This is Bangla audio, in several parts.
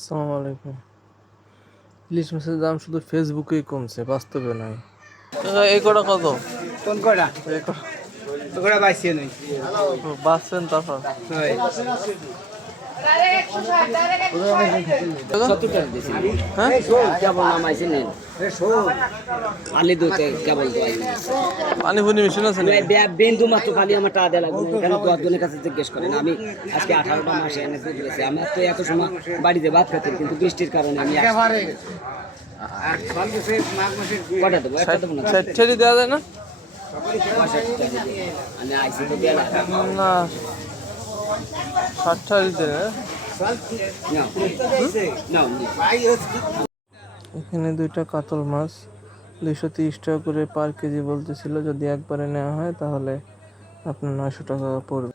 আসসালামু আলাইকুম। ইলিশ মাছের দাম শুধু ফেসবুকেই কমছে, বাস্তবে নয়। এই কটা কত? কোন কয়টা এই কটা ওগুলা বাইছে নই বাঁচছেন তারপর হয় 70 টাকা দিয়েছি। হ্যাঁ কেবল নামাইছি নেন আলি দুতে কেবল দোয়াই পানি ফুনি মেশিন আছে নাকি? বেন্দু মাত্র খালি আমার টাকা দেওয়া লাগবে কেন 10 জনের কাছে জিজ্ঞেস করেন আমি আজকে 18টা মাসে এনে দুধ দিয়েছি আমার তো এত সময় বাড়িতে ভাত খেতে কিন্তু বৃষ্টির কারণে আমি একেবারে আর ফল গেছে মাঘ মাসের কটা দেবো একটা দেবো না ছেড়ে দেওয়া যায় না? আমি আইসি তো দেওয়া না 60 দিতে না এখানে দুইটা কাতল মাছ 230 টাকা করে পার কেজি বলতেছিল। যদি একবারে নেওয়া হয় তাহলে আপনার 900 টাকা পড়বে।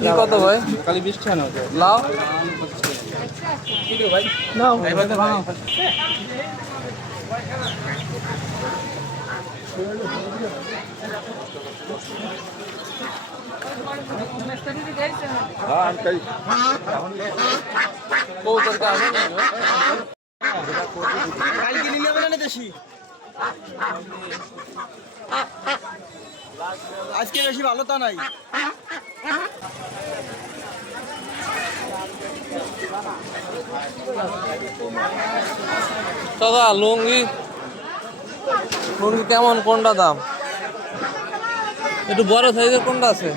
কি কত ভাই? খালি 20 টাকা নাও লাউ ভাই নাও কালকে নিলে হবে না দেশি আজকে বেশি ভালো তা নাই দাদা লুঙ্গি লুঙ্গি কেমন, কোনটা দাম? একটু বড় সাইজের কোনটা আছে?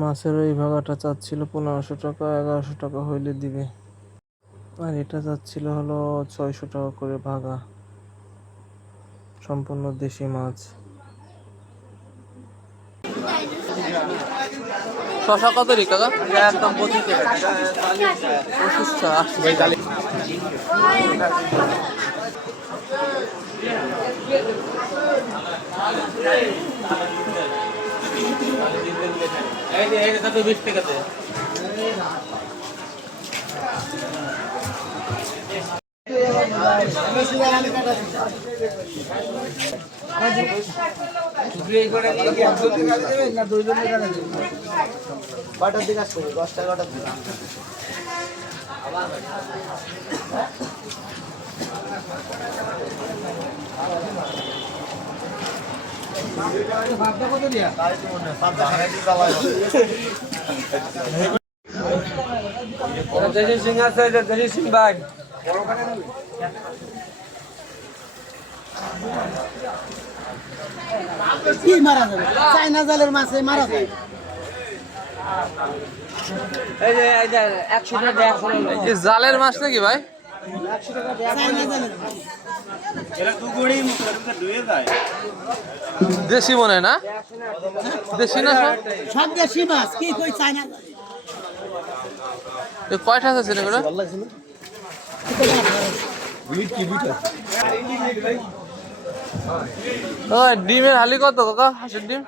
মাছের ওই ভাগাটা চাচ্ছিল 1500 টাকা, 1100 টাকা হইলে দিবে। আর এটা চাচ্ছিল হলো 600 টাকা করে ভাগা, সম্পূর্ণ দেশি মাছ। শশা কত রে কাকা? একদম 25 টাকা 25 টাকা 80 টাকা। এই যে কত 20 টাকাতে কটার দিকে আসবে 10টা 11টার দিকে দেশি সিং আছে দেশি সিং ভাই কি মারা যাবে চাইনা জালের মাছে মারা যায় এই যে 100 টাকা দেয়া আছে এই জালের মাছ নাকি ভাই? চাইনা জালের দেশি মনে হয় না? দেশি না সব? সব দেশি মাছ কি কই চাইনা এ কয়টা আছে রে করে? ওই ডিমের হালি কত কাকা? হাঁসের ডিম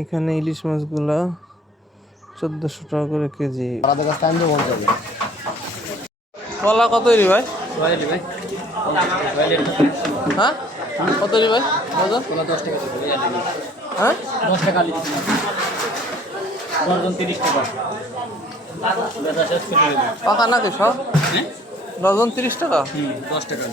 এখানে ইলিশ মাছগুলা 1400 টাকা করে কেজি। কলা কত রে ভাই? হ্যাঁ কত রে ভাই? হ্যাঁ 10 টাকা ডজন 30 টাকা পাকা নাকি সব? ডজন 30 টাকা? 10 টাকা